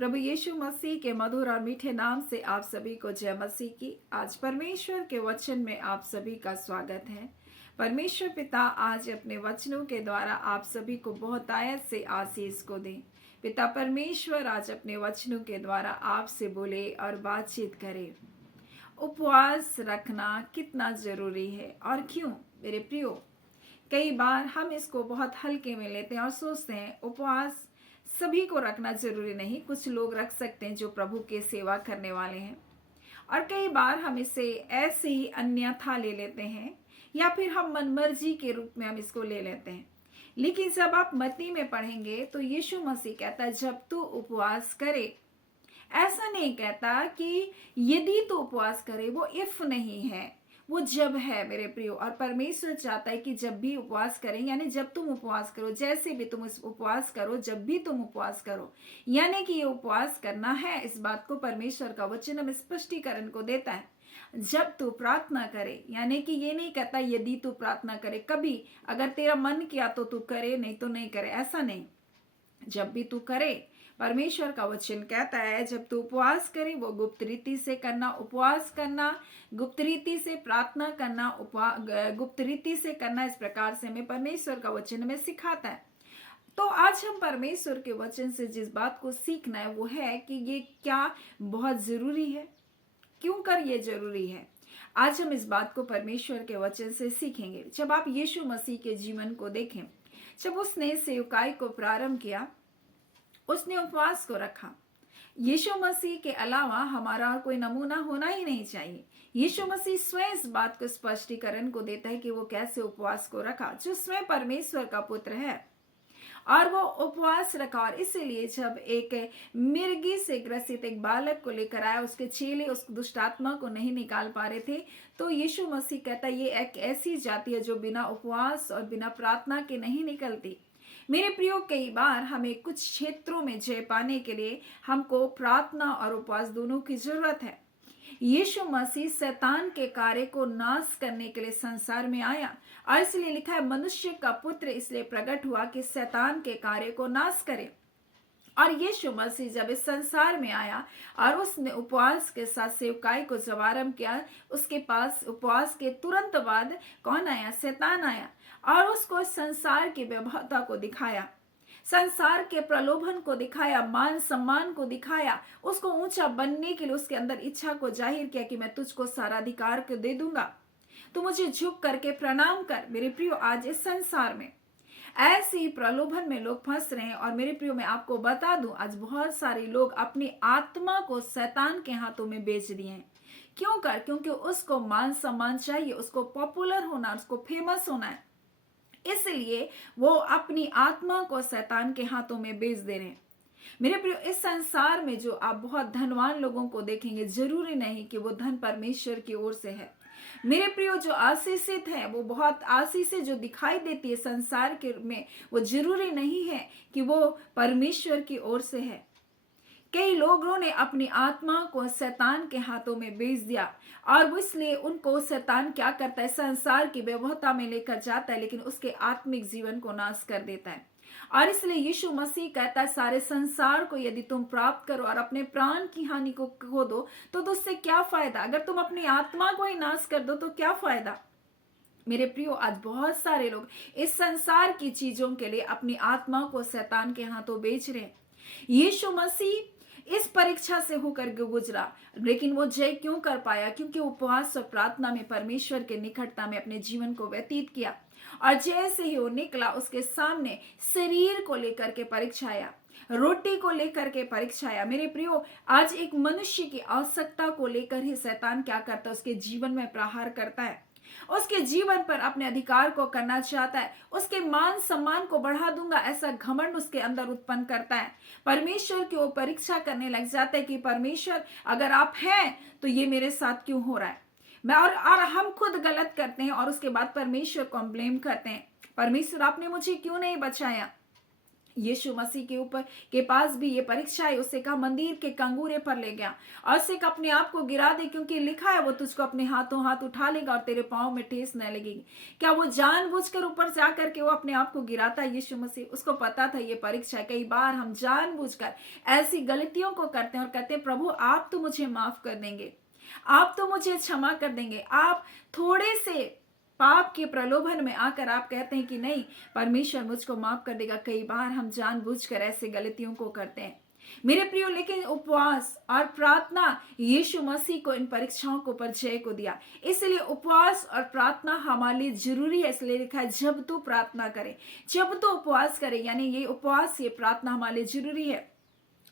प्रभु यीशु मसीह के मधुर और मीठे नाम से आप सभी को जय मसीह की। आज परमेश्वर के वचन में आप सभी का स्वागत है। परमेश्वर पिता आज अपने वचनों के द्वारा आप सभी को बहुतायत से आशीष को दे। पिता परमेश्वर आज अपने वचनों के द्वारा आपसे बोले और बातचीत करे। उपवास रखना कितना जरूरी है और क्यों मेरे प्रियो। कई बार हम इसको बहुत हल्के में लेते हैं और सोचते हैं उपवास सभी को रखना जरूरी नहीं, कुछ लोग रख सकते हैं जो प्रभु के सेवा करने वाले हैं। और कई बार हम इसे ऐसे ही अन्यथा ले लेते हैं या फिर हम मनमर्जी के रूप में हम इसको ले लेते हैं। लेकिन जब आप मत्ती में पढ़ेंगे तो यीशु मसीह कहता है जब तू उपवास करे, ऐसा नहीं कहता कि यदि तू उपवास करे, वो इफ नहीं है, वो जब है मेरे प्रियो। और परमेश्वर चाहता है कि जब भी उपवास करें, यानी जब तुम उपवास करो, जैसे भी तुम उपवास करो, जब भी तुम उपवास करो, यानी कि ये उपवास करना है। इस बात को परमेश्वर का वचन हमें स्पष्टीकरण को देता है। जब तू प्रार्थना करे, यानी कि ये नहीं कहता यदि तू प्रार्थना करे, कभी अगर तेरा मन किया तो तू करे, नहीं तो नहीं करे, ऐसा नहीं। जब भी तू करे, परमेश्वर का वचन कहता है जब तू उपवास करे वो गुप्त रीति से करना। उपवास करना, गुप्त रीति से प्रार्थना करना, गुप्त रीति से करना, इस प्रकार से हमें परमेश्वर का वचन हमें सिखाता है। तो आज हम परमेश्वर के वचन से जिस बात को सीखना है वो है कि ये क्या बहुत जरूरी है, क्यों कर ये जरूरी है। आज हम इस बात को परमेश्वर के वचन से सीखेंगे। जब आप यीशु मसीह के जीवन को देखें, जब उसने सेवकाई को प्रारंभ किया, उसने उपवास को रखा। यीशु मसीह के अलावा हमारा कोई नमूना होना ही नहीं चाहिए। यीशु मसीह स्वयं इस बात को स्पष्टीकरण को देता है कि वो कैसे उपवास को रखा, जो स्वयं परमेश्वर का पुत्र है। और वो उपवास रखा, और इसीलिए जब एक मिर्गी से ग्रसित एक बालक को लेकर आया, उसके चेले उस दुष्ट आत्मा को नहीं निकाल पा रहे थे, तो यीशु मसीह कहता है ये एक ऐसी जाति है जो बिना उपवास और बिना प्रार्थना के नहीं निकलती। मेरे प्रियो, कई बार हमें कुछ क्षेत्रों में जय पाने के लिए हमको प्रार्थना और उपवास दोनों की जरूरत है। यीशु मसीह शैतान के कार्य को नाश करने के लिए संसार में आया, और इसलिए लिखा है मनुष्य का पुत्र इसलिए प्रकट हुआ कि शैतान के कार्य को नाश करे। और यीशु मसीह जब इस संसार में आया और उसने उपवास के साथ सेवकाई को जब आरंभ किया, उसके पास उपवास के तुरंत बाद कौन आया? शैतान आया, और उसको संसार की व्यवहारता को दिखाया, संसार के प्रलोभन को दिखाया, मान सम्मान को दिखाया, उसको ऊंचा बनने के लिए उसके अंदर इच्छा को जाहिर किया कि मैं तुझको सारा अधिकार को दे दूंगा, तो मुझे झुक करके प्रणाम कर। मेरे प्रियो, आज इस संसार में ऐसे ही प्रलोभन में लोग फंस रहे हैं। और मेरे प्रियो, मैं आपको बता दूं, आज बहुत सारे लोग अपनी आत्मा को शैतान के हाथों में बेच दिए हैं। क्यों कर? क्योंकि उसको मान सम्मान चाहिए, उसको पॉपुलर होना, उसको फेमस होना है, इसलिए वो अपनी आत्मा को शैतान के हाथों में बेच दे रहे हैं। मेरे प्रियो, इस संसार में जो आप बहुत धनवान लोगों को देखेंगे, जरूरी नहीं कि वो धन परमेश्वर की ओर से है। मेरे प्रियो, जो आशीषित है, वो बहुत आशीषित जो दिखाई देती है संसार के में, वो जरूरी नहीं है कि वो परमेश्वर की ओर से है। कई लोगों ने अपनी आत्मा को शैतान के हाथों में बेच दिया, और इसलिए उनको शैतान क्या करता है? संसार की व्यवहारता में लेकर जाता है, लेकिन उसके आत्मिक जीवन को नाश कर देता है। और इसलिए यीशु मसीह कहता है सारे संसार को यदि तुम प्राप्त करो और अपने प्राण की हानि को खो दो तो उससे क्या फायदा? अगर तुम अपनी आत्मा को ही नाश कर दो तो क्या फायदा? मेरे प्रियो, आज बहुत सारे लोग इस संसार की चीजों के लिए अपनी आत्मा को शैतान के हाथों बेच रहे हैं। यीशु मसीह इस परीक्षा से होकर गुजरा, लेकिन वो जय क्यों कर पाया? क्योंकि उपवास और प्रार्थना में परमेश्वर के निकटता में अपने जीवन को व्यतीत किया। और जैसे ही वो निकला, उसके सामने शरीर को लेकर के परीक्षा आया, रोटी को लेकर के परीक्षा आया। मेरे प्रियो, आज एक मनुष्य की आवश्यकता को लेकर ही शैतान क्या करता है? उसके जीवन में प्रहार करता है, उसके जीवन पर अपने अधिकार को करना चाहता है, उसके मान सम्मान को बढ़ा दूंगा, ऐसा घमंड उसके अंदर उत्पन्न करता है। परमेश्वर की वो परीक्षा करने लग जाता है कि परमेश्वर अगर आप हैं तो ये मेरे साथ क्यों हो रहा है? और हम खुद गलत करते हैं और उसके बाद परमेश्वर को हम ब्लेम करते हैं, परमेश्वर आपने मुझे क्यों नहीं बचाया? यीशु मसीह के ऊपर के पास भी ये परीक्षा है। उससे कहा मंदिर के कंगूरे पर ले गया और उससे कहा अपने आप को गिरा दे, क्योंकि लिखा है वो तुझको अपने हाथों हाथ उठा लेगा और तेरे पाँव में ठेस न लगेगी। क्या वो जानबूझकर ऊपर जा करके वो अपने आप को गिराता है? यीशु मसीह, उसको पता था ये परीक्षा है। कई बार हम जानबूझकर ऐसी गलतियों को करते हैं और कहते हैं प्रभु आप तो मुझे माफ कर देंगे, आप तो मुझे क्षमा कर देंगे। आप थोड़े से पाप के प्रलोभन में आकर आप कहते हैं कि नहीं, परमेश्वर मुझको माफ कर देगा। कई बार हम जानबूझकर ऐसे गलतियों को करते हैं मेरे प्रियो, लेकिन उपवास और प्रार्थना यीशु मसीह को इन परीक्षाओं को पर जय को दिया। इसलिए उपवास और प्रार्थना हमारे लिए जरूरी है। इसलिए लिखा है जब तू प्रार्थना करे, जब तू उपवास करे, यानी ये उपवास ये प्रार्थना हमारे लिए जरूरी है।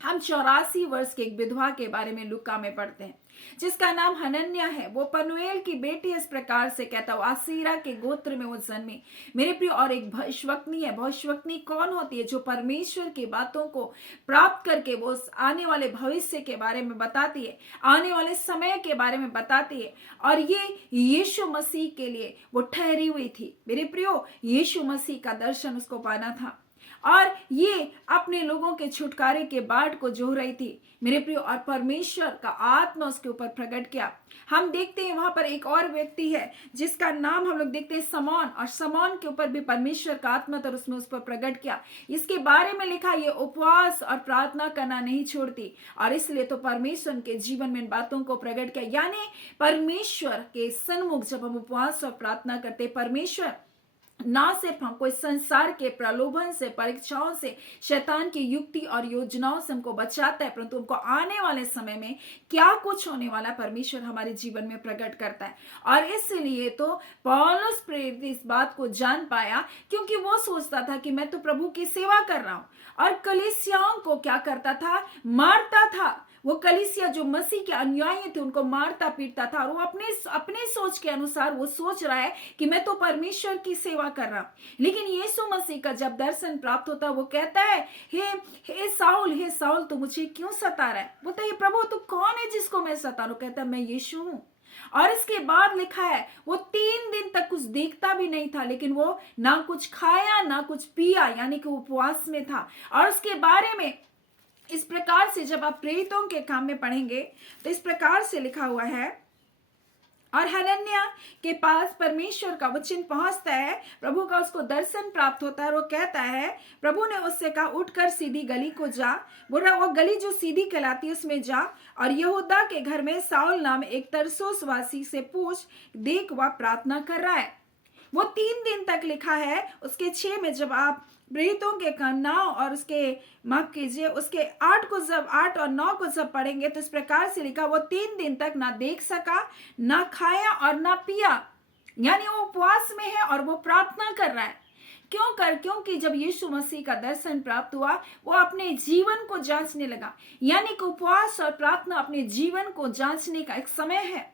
हम 84 वर्ष के एक विधवा के बारे में लुका में पढ़ते हैं जिसका नाम हनन्या है। वो पनुएल की बेटी इस प्रकार से कहता है, आसीरा के गोत्र में वो जन्मी मेरे प्रिय, और एक भविष्यवक्नी है। भविष्यवक्नी कौन होती है? जो परमेश्वर की बातों को प्राप्त करके वो आने वाले भविष्य के बारे में बताती है, आने वाले समय के बारे में बताती है। और ये यीशु मसीह के लिए वो ठहरी हुई थी मेरे प्रियो। यीशु मसीह का दर्शन उसको पाना था और ये अपने लोगों के छुटकारे के बाट को जोह रही थी मेरे प्रियो, और परमेश्वर का आत्मा उसके ऊपर प्रकट किया। हम देखते हैं वहां पर एक और व्यक्ति है जिसका नाम हम लोग देखते हैं समौन, और समौन के ऊपर भी परमेश्वर का आत्मा तो उसने उस पर प्रकट किया। इसके बारे में लिखा ये उपवास और प्रार्थना करना नहीं छोड़ती, और इसलिए तो परमेश्वर उनके जीवन में इन बातों को प्रकट किया। यानी परमेश्वर के सन्मुख जब हम उपवास और प्रार्थना करते, परमेश्वर ना सिर्फ हमको इस संसार के प्रलोभन से, परीक्षाओं से, शैतान की युक्ति और योजनाओं से हमको बचाता है, परंतु हमको आने वाले समय में क्या कुछ होने वाला परमेश्वर हमारे जीवन में प्रकट करता है। और इसलिए तो पौलुस प्रेरित इस बात को जान पाया, क्योंकि वो सोचता था कि मैं तो प्रभु की सेवा कर रहा हूं, और कलीसियाओं को क्या करता था? मारता था। वो कलीसिया जो मसीह के अनुयायी थे उनको मारता पीटता था, और वो अपने सोच के अनुसार वो सोच रहा है कि मैं तो परमेश्वर की सेवा कर रहा हूं। लेकिन यीशु मसीह का जब दर्शन प्राप्त होता, वो कहता है हे साउल तू मुझे क्यों सता रहा है? बोलता है प्रभु तू कौन है जिसको मैं सता रहा हूं? कहता है मैं यीशु हूं। और इसके बाद लिखा है वो 3 दिन तक कुछ देखता भी नहीं था, लेकिन वो ना कुछ खाया ना कुछ पिया, यानी कि उपवास में था। और उसके बारे में इस प्रकार से जब आप प्रेरितों के काम में पढ़ेंगे तो इस प्रकार से लिखा हुआ है, और हनन्या के पास परमेश्वर का वचन पहुंचता है, प्रभु का उसको दर्शन प्राप्त होता है। और वो कहता है, प्रभु ने उससे कहा उठकर सीधी गली को जा, वो गली जो सीधी कहलाती है उसमें जा, और यहूदा के घर में साउल नाम एक तरसोस वासी से पूछ, देख वह प्रार्थना कर रहा है। वो 3 दिन तक लिखा है। उसके 6 में जब आप प्रेरितों के 9 और उसके माफ कीजिए उसके 8 और 9 को जब पढ़ेंगे तो इस प्रकार से लिखा, वो 3 दिन तक ना देख सका, ना खाया और ना पिया, यानी वो उपवास में है और वो प्रार्थना कर रहा है। क्योंकि जब यीशु मसीह का दर्शन प्राप्त हुआ, वो अपने जीवन को जांचने लगा। यानी कि उपवास और प्रार्थना अपने जीवन को जांचने का एक समय है।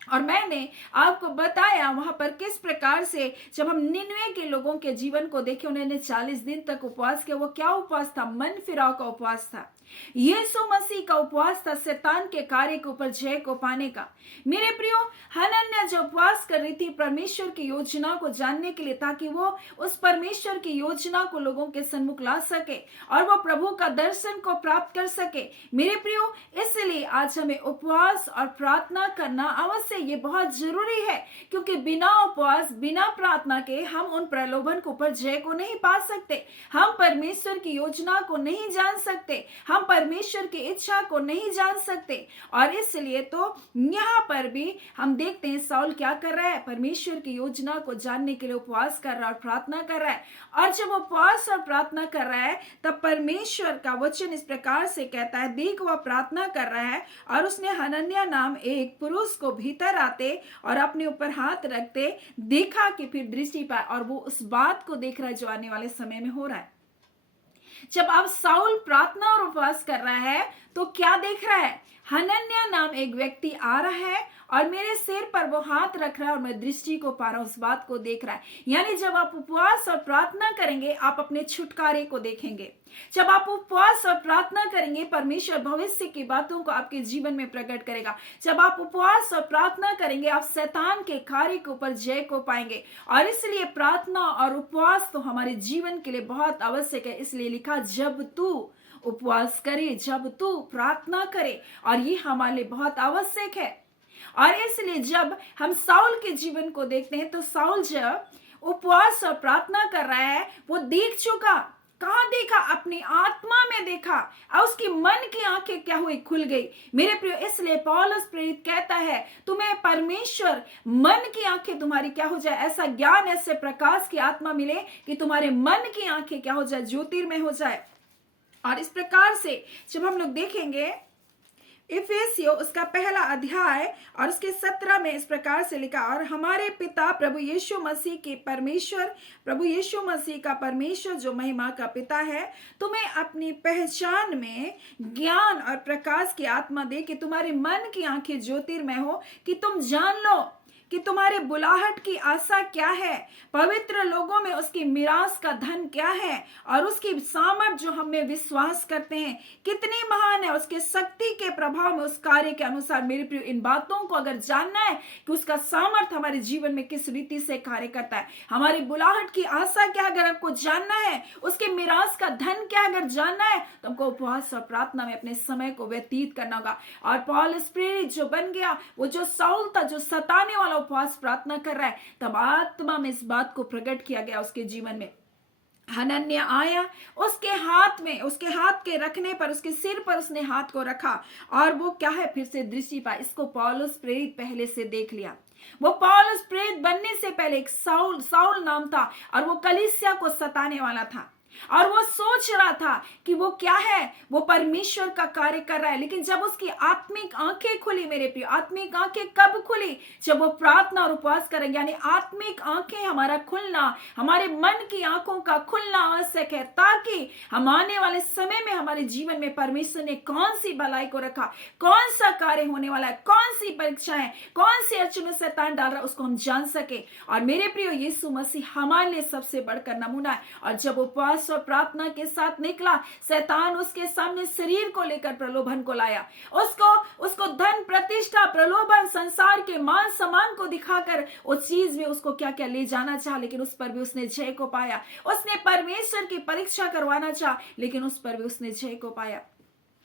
और मैंने आपको बताया वहां पर किस प्रकार से जब हम निन्वे के लोगों के जीवन को देखे, उन्होंने 40 दिन तक उपवास किया। वो क्या उपवास था? मन फिराव का उपवास था। यीशु मसीह का उपवास था शैतान के कार्य के ऊपर जय को पाने का। मेरे प्रियो, हनन्या जो उपवास कर रही थी परमेश्वर की योजना को जानने के लिए, ताकि वो उस परमेश्वर की योजना को लोगों के सन्मुख ला सके और वो प्रभु का दर्शन को प्राप्त कर सके। मेरे प्रियो, इसलिए आज हमें उपवास और प्रार्थना करना अवश्य ये बहुत जरूरी है, क्योंकि बिना उपवास बिना प्रार्थना के हम उन प्रलोभन के ऊपर जय को नहीं पा सकते, हम परमेश्वर की योजना को नहीं जान सकते, हम परमेश्वर की इच्छा को नहीं जान सकते। और इसलिए तो यहाँ पर भी हम देखते हैं साउल क्या कर रहा है, परमेश्वर की योजना को जानने के लिए उपवास कर रहा है और प्रार्थना कर रहा है। और जब उपवास और प्रार्थना कर रहा है तब परमेश्वर का वचन इस प्रकार से कहता है, देख वह प्रार्थना कर रहा है और उसने हनन्या नाम एक पुरुष को भीतर आते और अपने ऊपर हाथ रखते देखा कि फिर दृष्टि पाए। और वो उस बात को देख रहा है जो आने वाले समय में हो रहा है। जब अब साउल प्रार्थना और उपवास कर रहा है तो क्या देख रहा है? हनन्या नाम एक व्यक्ति आ रहा है और मेरे सिर पर वो हाथ रख रहा है और मैं दृष्टि को पा रहा हूं, उस बात को देख रहा है। यानी जब आप उपवास और प्रार्थना करेंगे, आप अपने छुटकारे को देखेंगे। जब आप उपवास और प्रार्थना करेंगे, परमेश्वर भविष्य की बातों को आपके जीवन में प्रकट करेगा। जब आप उपवास और प्रार्थना करेंगे, आप शैतान के कार्य के ऊपर जय को पाएंगे। और इसलिए प्रार्थना और उपवास तो हमारे जीवन के लिए बहुत आवश्यक है। इसलिए लिखा, जब तू उपवास करे, जब तू प्रार्थना करे, और ये हमारे लिए बहुत आवश्यक है। और इसलिए जब हम साउल के जीवन को देखते हैं, तो साउल जब उपवास और प्रार्थना कर रहा है, वो देख चुका। कहां देखा? अपनी आत्मा में देखा, और उसकी मन की आंखें क्या हुई? खुल गई। मेरे प्रिय, इसलिए पौलुस प्रेरित कहता है, तुम्हें परमेश्वर मन की आंखें तुम्हारी क्या हो जाए, ऐसा ज्ञान, ऐसे प्रकाश की आत्मा मिले कि तुम्हारे मन की आंखें क्या हो जाए? ज्योतिर्मय हो जाए। और इस प्रकार से जब हम लोग देखेंगे इफिसियों उसका पहला अध्याय और उसके 17 में इस प्रकार से लिखा, और हमारे पिता प्रभु यीशु मसीह के परमेश्वर, प्रभु यीशु मसीह का परमेश्वर जो महिमा का पिता है, तुम्हें अपनी पहचान में ज्ञान और प्रकाश की आत्मा दे कि तुम्हारे मन की आंखें ज्योतिर्मय हो, कि तुम जान लो कि तुम्हारे बुलाहट की आशा क्या है, पवित्र लोगों में उसकी मिरास का धन क्या है, और उसकी सामर्थ जो हम में विश्वास करते हैं कितनी महान है, उसके शक्ति के प्रभाव में उस कार्य के अनुसार। मेरे प्रिय, इन बातों को अगर जानना है कि उसका सामर्थ हमारे जीवन में किस रीति से कार्य करता है, हमारी बुलाहट की आशा क्या अगर आपको जानना है, उसके मिरास का धन क्या अगर जानना है, तो हमको उपवास और प्रार्थना में अपने समय को व्यतीत करना होगा। और पौलुस प्रेरित जो बन गया, वो जो साउल था, जो सताने वाला उपवास प्रार्थना कर रहा है, तब आत्मा में इस बात को प्रकट किया गया उसके जीवन में। हनन्या आया, उसके हाथ के रखने पर, उसके सिर पर उसने हाथ को रखा, और वो क्या है? फिर से दृष्टि पाई। इसको पौलुस प्रेरित पहले से देख लिया। वो पौलुस प्रेरित बनने से पहले एक साउल नाम था, और वो कलीसिया को सताने वाला था, और वो सोच रहा था कि वो क्या है, वो परमेश्वर का कार्य कर रहा है। लेकिन जब उसकी आत्मिक आंखें खुली, मेरे प्रिय, आत्मिक आंखें कब खुली? जब वो प्रार्थना और उपवास करेंगे। यानी आत्मिक आंखें हमारा खुलना, हमारे मन की आंखों का खुलना आवश्यक है, ताकि हम आने वाले समय में हमारे जीवन में परमेश्वर ने कौन सी भलाई को रखा, कौन सा कार्य होने वाला है, कौन सी परीक्षाएं, कौन सी अड़चनों से शैतान डाल रहा है, उसको हम जान सके। और मेरे प्रिय, यीशु मसीह हमारे लिए सबसे बढ़कर नमूना है। और जब उपवास और प्रार्थना के साथ निकला, शैतान उसके सामने शरीर को लेकर प्रलोभन को लाया, उसको धन, प्रतिष्ठा, प्रलोभन, संसार के मान सम्मान को दिखाकर उस चीज में उसको क्या क्या ले जाना चाहा, लेकिन उस पर भी उसने जय को पाया। उसने परमेश्वर की परीक्षा करवाना चाहा, लेकिन उस पर भी उसने जय को पाया।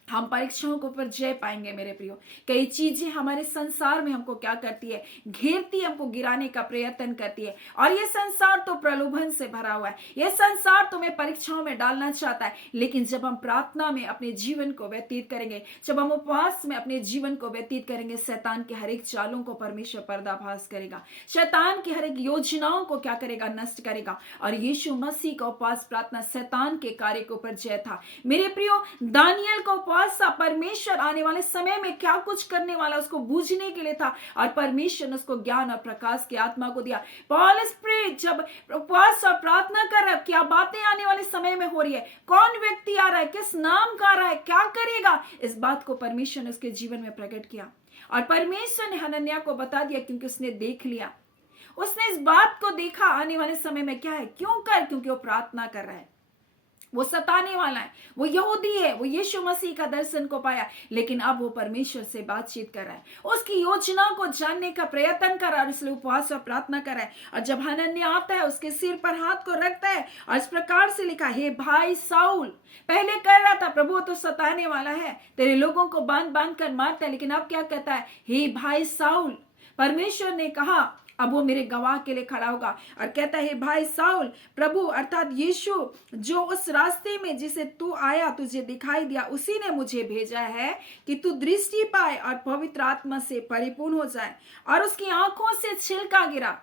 हम परीक्षाओं के ऊपर जय पाएंगे मेरे प्रियो। कई चीजें हमारे संसार में हमको क्या करती है? घेरती, हमको गिराने का प्रयत्न करती है। और ये संसार तो प्रलोभन से भरा हुआ है, ये संसार तुम्हें परीक्षाओं में डालना चाहता है। लेकिन जब हम प्रार्थना में अपने जीवन को व्यतीत करेंगे, जब हम उपवास में अपने जीवन को व्यतीत करेंगे, शैतान के हर एक चालों को परमेश्वर पर्दाफाश करेगा, शैतान की हर एक योजनाओं को क्या करेगा? नष्ट करेगा। और यीशु मसीह का उपवास प्रार्थना शैतान के कार्य के ऊपर जय था। मेरे प्रियो, दानियल का उपवास परमेश्वर आने वाले समय में क्या कुछ करने वाला उसको बूझने के लिए था, और परमेश्वर ने उसको ज्ञान और प्रकाश की आत्मा को दिया। पौलुस प्रेरित जब उपवास और प्रार्थना कर रहा है, क्या बातें आने वाले समय में हो रही है, कौन व्यक्ति आ रहा है, किस नाम का आ रहा है, क्या करेगा, इस बात को परमेश्वर ने उसके जीवन में प्रकट किया। और परमेश्वर ने हनन्या को बता दिया, क्योंकि उसने देख लिया, उसने इस बात को देखा आने वाले समय में क्या है। क्यों कर? क्योंकि वो प्रार्थना कर रहा है, वो सताने वाला है, वो यहूदी है, वो यीशु मसीह का दर्शन को पाया, लेकिन अब वो परमेश्वर से बातचीत कर रहा है, उसकी योजना को जानने का प्रयत्न कर रहा है, इसलिए उपवास और प्रार्थना कर रहा है। और जब हनन्या आता है, उसके सिर पर हाथ को रखता है, और इस प्रकार से लिखा, हे भाई साउल, पहले कर रहा था प्रभु तो सताने वाला है, तेरे लोगों को बांध बांध कर मारता है, लेकिन अब क्या कहता है? हे भाई साउल। परमेश्वर ने कहा, अब वो मेरे गवाह के लिए खड़ा होगा, और कहता है, भाई साउल, प्रभु अर्थात यीशु जो उस रास्ते में जिसे तू आया तुझे दिखाई दिया, उसी ने मुझे भेजा है कि तू दृष्टि पाए और पवित्र आत्मा से परिपूर्ण हो जाए। और उसकी आंखों से छिलका गिरा।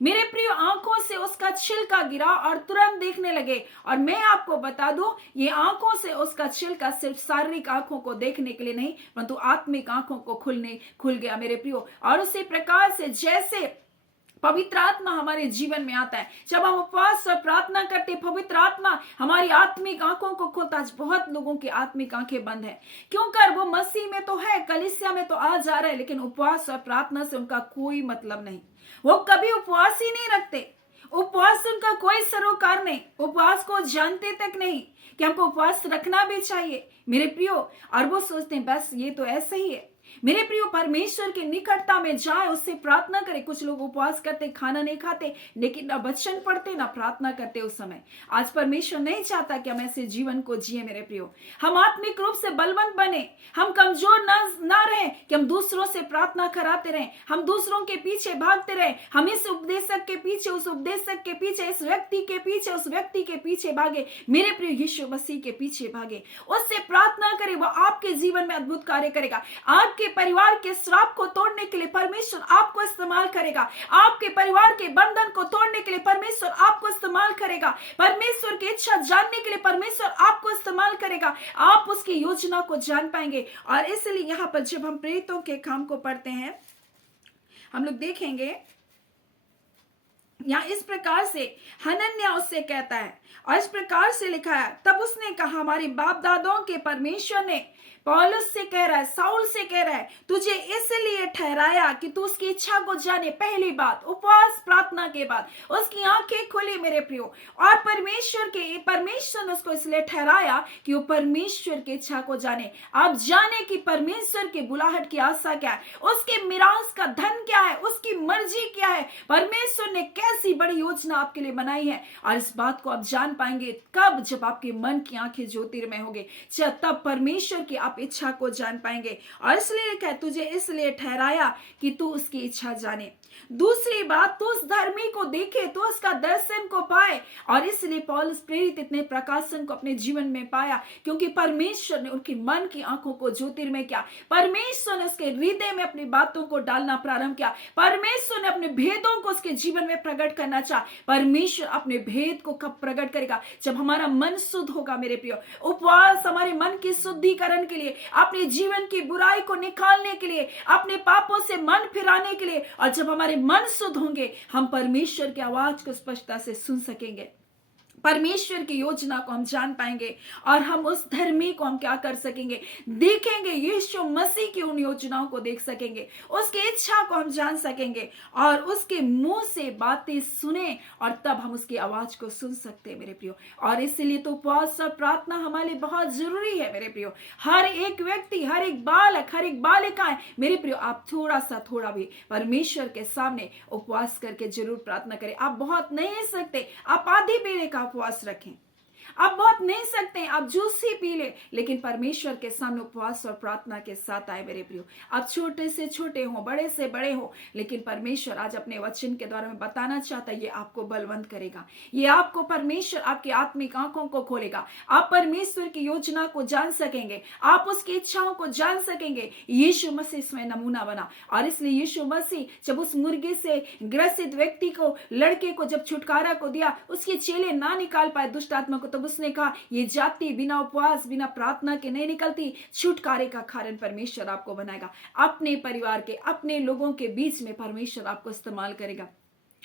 मेरे प्रिय, आंखों से उसका छिलका गिरा और तुरंत देखने लगे। और मैं आपको बता दूं, ये आंखों से उसका छिलका सिर्फ शारीरिक आंखों को देखने के लिए नहीं, परंतु आत्मिक आंखों को खुल गया मेरे प्रियो। और उसी प्रकार से जैसे पवित्र आत्मा हमारे जीवन में आता है। जब हम उपवास और प्रार्थना करते, पवित्र आत्मा हमारी आत्मिक आंखों को खोलता। आज बहुत लोगों की आत्मिक आंखें बंद है, क्योंकि वो मसीह में तो है, कलीसिया में तो आ जा रहे हैं, लेकिन उपवास और प्रार्थना से उनका कोई मतलब नहीं। वो कभी उपवास ही नहीं रखते, उपवास से उनका कोई सरोकार नहीं, उपवास को जानते तक नहीं कि हमको उपवास रखना भी चाहिए मेरे प्रियो। और वो सोचते हैं बस ये तो ऐसे ही है। मेरे प्रियो, परमेश्वर के निकटता में जाए, उससे प्रार्थना करे। कुछ लोग उपवास करते, खाना नहीं खाते, लेकिन ना वचन पढ़ते ना प्रार्थना करते उस समय। आज परमेश्वर नहीं चाहता कि हम ऐसे जीवन को जिए मेरे प्रियो। हम आत्मिक रूप से बलवंत बने, हम कमजोर ना रहे कि हम दूसरों से प्रार्थना कराते रहे, हम दूसरों के पीछे भागते रहे, हम इस उपदेशक के पीछे, उस उपदेशक के पीछे, इस व्यक्ति के पीछे, उस व्यक्ति के पीछे भागे। मेरे प्रियो, यीशु मसीह के पीछे भागे, उससे प्रार्थना करे, वो आपके जीवन में अद्भुत कार्य करेगा। आपके परिवार के श्राप को तोड़ने के लिए परमेश्वर आपको इस्तेमाल करेगा। आपके परिवार के बंधन को तोड़ने के लिए परमेश्वर आपको इस्तेमाल करेगा। परमेश्वर की इच्छा जानने के लिए परमेश्वर आपको इस्तेमाल करेगा। आप उसकी योजना को जान पाएंगे। और इसलिए यहां पर जब हम प्रेरितों के काम को पढ़ते हैं, हम लोग देखेंगे यहां इस प्रकार से हनन्याह उससे कहता है, और इस प्रकार से लिखा है, तब उसने कहा, हमारे बाप दादों के परमेश्वर ने पौलुस से कह रहा है, साउल से कह रहा है, तुझे इसलिए ठहराया कि तू उसकी इच्छा को जाने। पहली बात, उपवास प्रार्थना के बाद उसकी आंखें खुली मेरे प्रियो, और परमेश्वर ने उसको इसलिए ठहराया कि वो परमेश्वर की इच्छा को जाने। आप जाने कि परमेश्वर के बुलाहट की आशा क्या है, उसके मिरास का धन क्या है, उसकी मर्जी क्या है, परमेश्वर ने कैसी बड़ी योजना आपके लिए बनाई है। और इस बात को आप जान पाएंगे कब, जब आपके मन की आंखें ज्योतिर्मय होंगे, तब परमेश्वर की आप इच्छा को जान पाएंगे। और इसलिए लिखा है, तुझे इसलिए ठहराया कि तू उसकी इच्छा जाने। दूसरी बात, तू उस धर्मी को देखे, तू उसका दर्शन को पाए। और इसलिए पौलुस प्रेरित इतने प्रकाशन को अपने जीवन में पाया, क्योंकि परमेश्वर ने उनके मन की आंखों को ज्योतिर्मय किया। परमेश्वर ने उसके हृदय में अपनी बातों को डालना प्रारंभ किया। परमेश्वर ने अपने भेदों को उसके जीवन में प्रकट करना चाहा। परमेश्वर अपने भेद को कब प्रकट करेगा? जब हमारा मन शुद्ध होगा मेरे प्रियो। उपवास हमारे मन की शुद्धिकरण के लिए, अपने जीवन की बुराई को निकालने के लिए, अपने पापों से मन फिराने के लिए। और जब हमारे मन शुद्ध होंगे, हम परमेश्वर की आवाज को स्पष्टता से सुन सकेंगे, परमेश्वर की योजना को हम जान पाएंगे, और हम उस धर्मी को हम क्या कर सकेंगे, देखेंगे। यीशु मसीह की उन योजनाओं को देख सकेंगे, उसकी इच्छा को हम जान सकेंगे, और उसके मुंह से बातें सुने, और तब हम उसकी आवाज को सुन सकते हैं मेरे प्रियो। और इसलिए तो उपवास और प्रार्थना हमारे लिए बहुत जरूरी है मेरे प्रियो। हर एक व्यक्ति, हर एक बालक, हर एक बालिकाएं मेरे प्रियो, आप थोड़ा भी परमेश्वर के सामने उपवास करके जरूर प्रार्थना करें। आप बहुत नहीं सकते, आप आधी पीने का उपवास रखें, आप बहुत नहीं सकते हैं, आप जूस ही पी ले, लेकिन परमेश्वर के सामने उपवास और प्रार्थना के साथ आए मेरे प्रियो। आप छोटे से छोटे हो, बड़े से बड़े हो, लेकिन परमेश्वर आज अपने वचन के द्वारा में बताना चाहता है, ये आपको बलवंत करेगा, ये आपको परमेश्वर आपकी आत्मिक आंखों को खोलेगा। आप परमेश्वर की योजना को जान सकेंगे, आप उसकी इच्छाओं को जान सकेंगे। यीशु मसीह इसमें नमूना बना, और इसलिए यीशु मसीह जब उस मुर्गे से ग्रसित व्यक्ति को, लड़के को जब छुटकारा को दिया, उसके चेले ना निकाल पाए दुष्ट आत्मा को, तब उसने कहा, ये जाति बिना उपवास बिना प्रार्थना के नहीं निकलती। छुटकारे का कारण परमेश्वर आपको बनाएगा, अपने परिवार के, अपने लोगों के बीच में परमेश्वर आपको इस्तेमाल करेगा।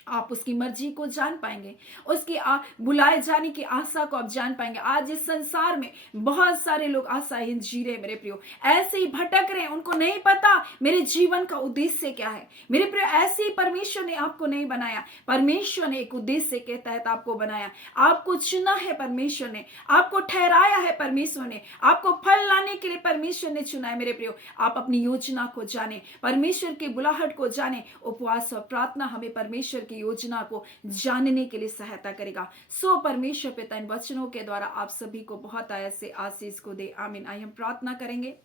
आप उसकी मर्जी को जान पाएंगे, उसकी बुलाए जाने की आशा को आप जान पाएंगे। आज इस संसार में बहुत सारे लोग आशाहीन जी रहे मेरे प्रियो, ऐसे ही भटक रहे, उनको नहीं पता मेरे जीवन का उद्देश्य क्या है। मेरे प्रियो, ऐसे ही परमेश्वर ने आपको नहीं बनाया, परमेश्वर ने एक उद्देश्य के तहत आपको बनाया, आपको चुना है परमेश्वर ने, आपको ठहराया है परमेश्वर ने, आपको फल लाने के लिए परमेश्वर ने चुना है मेरे प्रियो। आप अपनी योजना को जाने, परमेश्वर की बुलाहट को जाने। उपवास और प्रार्थना हमें परमेश्वर की योजना को जानने के लिए सहायता करेगा। सो परमेश्वर पिता इन वचनों के द्वारा आप सभी को बहुत आयत से आशीष को दे, आमीन। आइए हम प्रार्थना करेंगे।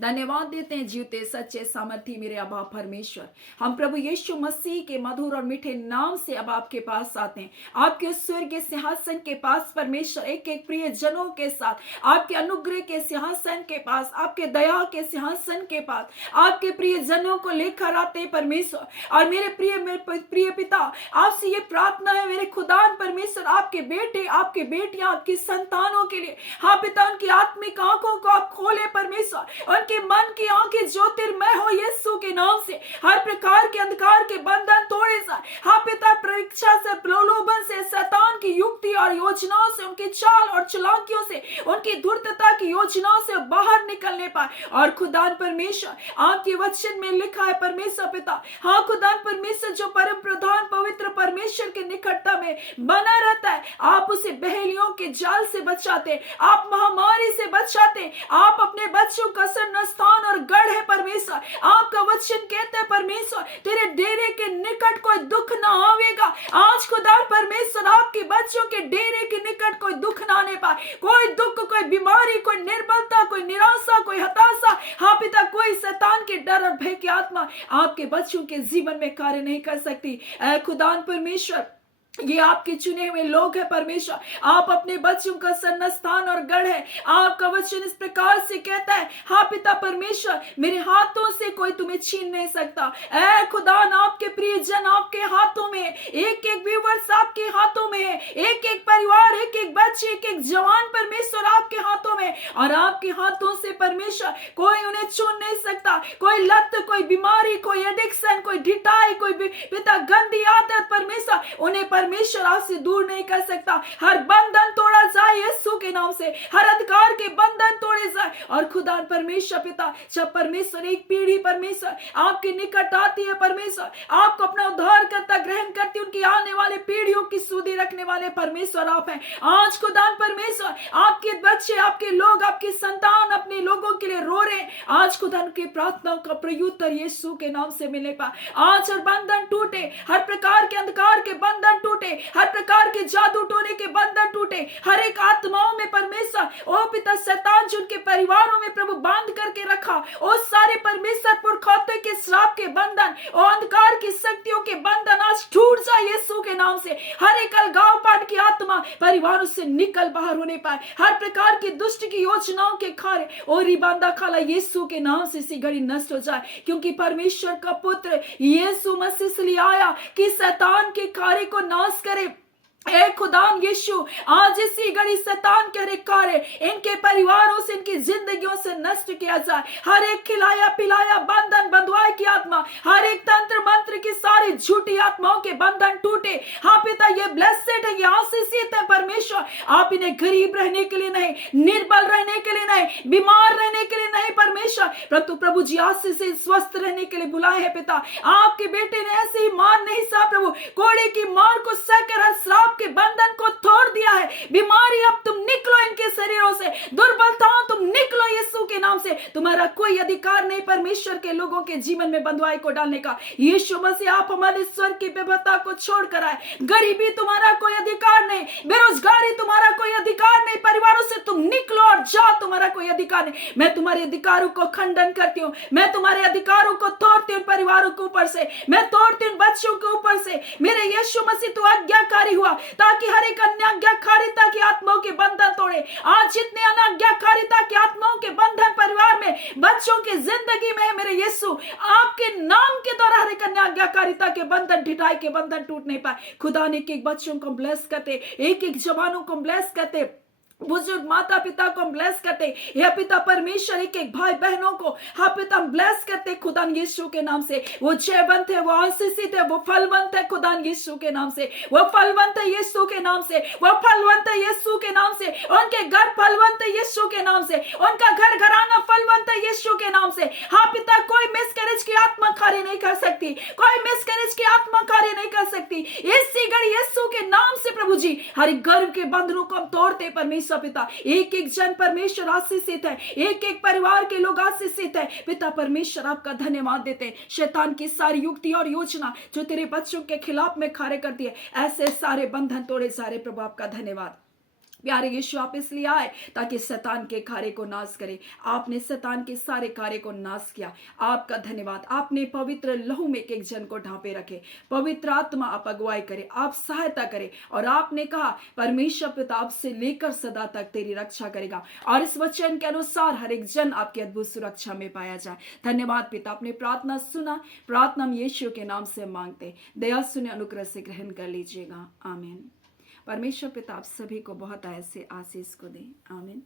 धन्यवाद देते हैं जीवते सच्चे सामर्थी मेरे अबा परमेश्वर, हम प्रभु यीशु मसीह के मधुर और मीठे नाम से अब आपके पास आते हैं, आपके स्वर्गीय सिंहासन के पास परमेश्वर, एक एक प्रिय जनों के साथ, आपके अनुग्रह के सिंहासन के पास, आपके दया के सिंहासन के पास, आपके प्रिय जनों को लेकर आते परमेश्वर। और मेरे प्रिय पिता, आपसे ये प्रार्थना है मेरे खुदान परमेश्वर, आपके बेटे, आपके बेटियां, आपकी संतानों के लिए, हाँ पिता, उनकी आत्मिक आंखों को आप खोले परमेश्वर, उनके मन की आंखें ज्योतिर्मय हो यीशु के नाम से। हर प्रकार के अंधकार के बंधन तोड़े जाए। हाँ पिता, परीक्षा से, प्रलोभन से, शैतान की युक्ति और योजनाओं से, उनकी चाल और चालाकियों से, उनकी धूर्तता की योजनाओं से बाहर निकलने पाए। और खुदान परमेश्वर, आपके वचन में लिखा है परमेश्वर पिता, हाँ खुदान परमेश्वर, जो परम प्रधान पवित्र परमेश्वर के निकटता में बना रहता है, आप उसे बहेलियों के जाल से बचाते, आप महामारी से बचाते, आप अपने बच्चों का शरणस्थान और गढ़ है परमेश्वर। आपका वचन कहता है परमेश्वर, तेरे डेरे के निकट कोई दुख ना आवेगा। आज खुदा परमेश्वर, आपके बच्चों के डेरे के निकट कोई दुख ना आने पाए। कोई दुख, कोई बीमारी, कोई निर्बलता, कोई निराशा, कोई हताशा, हाँ पिता, कोई शैतान के डर और भय की आत्मा आपके बच्चों के जीवन में कार्य नहीं कर सकती। ऐ खुदा परमेश्वर, ये आपके चुने हुए लोग हैं परमेश्वर। आप अपने बच्चों का शरणस्थान और गढ़ है। आपका वचन इस प्रकार से कहता है, हाँ पिता परमेश्वर, मेरे हाथों से कोई तुम्हें छीन नहीं सकता। ऐ खुदा, आपके प्रिय जन आपके हाथों में, एक एक व्यूअर्स आपके हाथों में है, एक एक परिवार, एक एक बच्चे, एक एक जवान परमेश्वर आपके हाथों में। और आपके हाथों से परमेश्वर कोई उन्हें छून नहीं सकता। कोई लत, कोई बीमारी, कोई एडिक्शन, कोई ढिठाई, कोई पिता गंदी आदत परमेश्वर उन्हें परमेश्वर आपसे दूर नहीं कर सकता। हर बंधन तोड़ा जाए यीशु के नाम से, हर अंधकार के बंधन तोड़े जाए। और खुदा परमेश्वर पिता, जब परमेश्वर एक पीढ़ी परमेश्वर आपके निकट आती है परमेश्वर, आपको अपना उद्धार करता ग्रहण करती, उनकी आने वाले पीढ़ियों की सुधि रखने वाले परमेश्वर आप हैं। आज खुदा परमेश्वर, आपके बच्चे, आपके लोग, आपकी संतान अपने लोगों के लिए रो रहे। आज खुदा उनकी प्रार्थनाओं का प्रत्युत्तर यीशु के नाम से मिले पाए। आज हर बंधन टूटे, हर प्रकार के अंधकार के बंधन टूटे, हर प्रकार के जादू टोने के बंधन टूटे। हर एक आत्माओं में परमेश्वर, ओ पिता, शैतान जो उनके परिवारों में प्रभु बांध करके रखा, ओ सारे परमेश्वर पुरखौते के श्राप के बंधन, ओ अंधकार की शक्तियों के बंधन आज टूट जाए यीशु के नाम से। हर एक अलगावपन की आत्मा परिवारों से निकल बाहर होने पाए। हर प्रकार की दुष्ट की योजनाओं के खारे और रिबांदा खाला यीशु के नाम से इसी घड़ी नष्ट हो जाए। क्योंकि परमेश्वर का पुत्र यीशु मसीह इसलिए आया कि शैतान के कार्य को नाश करे। ए खुदाम यीशु, आज इसी घड़ी शैतान के हर एक कार्य इनके परिवारों से, इनकी जिंदगियों से नष्ट किया जाए। हर एक खिलाया पिलाया बंधन बंधुआई की आत्मा, हर एक तंत्र मंत्र की सारी झूठी आत्माओं के बंधन टूटे। हाँ पिता, ये ब्लेसेड है, ये आशीषित है परमेश्वर। आप इन्हें गरीब रहने के लिए नहीं, निर्बल रहने के लिए नहीं, बीमार रहने के लिए नहीं परमेश्वर, परंतु प्रभु जी आशीषित स्वस्थ रहने के लिए बुलाए हैं पिता। आपके बेटे ने ऐसे ही मार नहीं सा प्रभु, कोड़े की मार को सहकर हर श्राप के बंधन को तोड़ दिया है। बीमारी अब तुम निकलो इनके शरीरों से, दुर्बलताओं तुम निकलो यीशु के नाम से। तुम्हारा कोई अधिकार नहीं परमेश्वर के लोगों के जीवन में बंधुआई को डालने का। यीशु मसीह, आप हमारे स्वर की बेबता को छोड़कर आए। गरीबी तुम्हारा कोई अधिकार नहीं, बेरोजगारी तुम्हारा कोई अधिकार नहीं, परिवारों से तुम निकलो और जाओ, तुम्हारा कोई अधिकार नहीं। मैं तुम्हारे अधिकारों को खंडन करती हूँ, मैं तुम्हारे अधिकारों को तोड़ती हूँ, परिवारों के ऊपर से मैं तोड़ती हूँ, बच्चों के ऊपर से। मेरे यीशु मसीह तू आज्ञाकारी हुआ ताकि हर एक अनाज्ञाकारिता की आत्माओं के बंधन तोड़े। आज जितने अनाज्ञाकारिता की आत्माओं के बंधन परिवार में, बच्चों की जिंदगी में है, मेरे यीशु आपके नाम के द्वारा हर एक अनाज्ञाकारिता के बंधन, ढिठाई के बंधन टूट नहीं पाए। खुदा ने एक एक बच्चों को ब्लेस करते, एक एक जवानों को ब्लेस करते, बुजुर्ग माता पिता को हम ब्लेस करते, हे पिता परमेश्वर, एक एक भाई बहनों को हाँ पिता हम ब्लेस करते खुदा यीशु के नाम से। वो जयवंत है, वो आशीषित है, वो फलवंत है खुदा यीशु के नाम से। वो फलवंत है यीशु के नाम से, वो फलवंत है यीशु के नाम से। उनके घर फलवंत है यीशु के नाम से, उनका घर घराना फलवंत है यीशु के नाम से। हाँ पिता, कोई मिसकैरेज की आत्मा कार्य नहीं कर सकती, कोई मिसकैरेज की आत्मा कार्य नहीं कर सकती। इसी घड़ी यीशु के नाम से प्रभु जी हर गर्भ के बंधनों को हम तोड़ते परमेश्वर पिता। एक एक जन परमेश्वर आशीषित है, एक एक परिवार के लोग आशीषित है पिता परमेश्वर। आपका धन्यवाद देते हैं। शैतान की सारी युक्ति और योजना जो तेरे बच्चों के खिलाफ में कार्य करती है, ऐसे सारे बंधन तोड़े सारे प्रभु। आपका धन्यवाद प्यारे यीशु, आप इसलिए आए ताकि शैतान के कार्य को नाश करे। आपने शैतान के सारे कार्य को नाश किया। आपका धन्यवाद। आपने पवित्र लहू में एक एक जन को ढांपे रखे। पवित्र आत्मा आप अगुवाई करे, आप सहायता करे। और आपने कहा परमेश्वर पिता आपसे लेकर सदा तक तेरी रक्षा करेगा। और इस वचन के अनुसार हर एक जन आपकी अद्भुत सुरक्षा में पाया जाए। धन्यवाद पिता, आपने प्रार्थना सुना। प्रार्थना हम यीशु के नाम से मांगते, दया सुने, अनुग्रह से ग्रहण कर लीजिएगा। आमीन। परमेश्वर पिता आप सभी को बहुत ऐसे आशीष को दे। आमीन।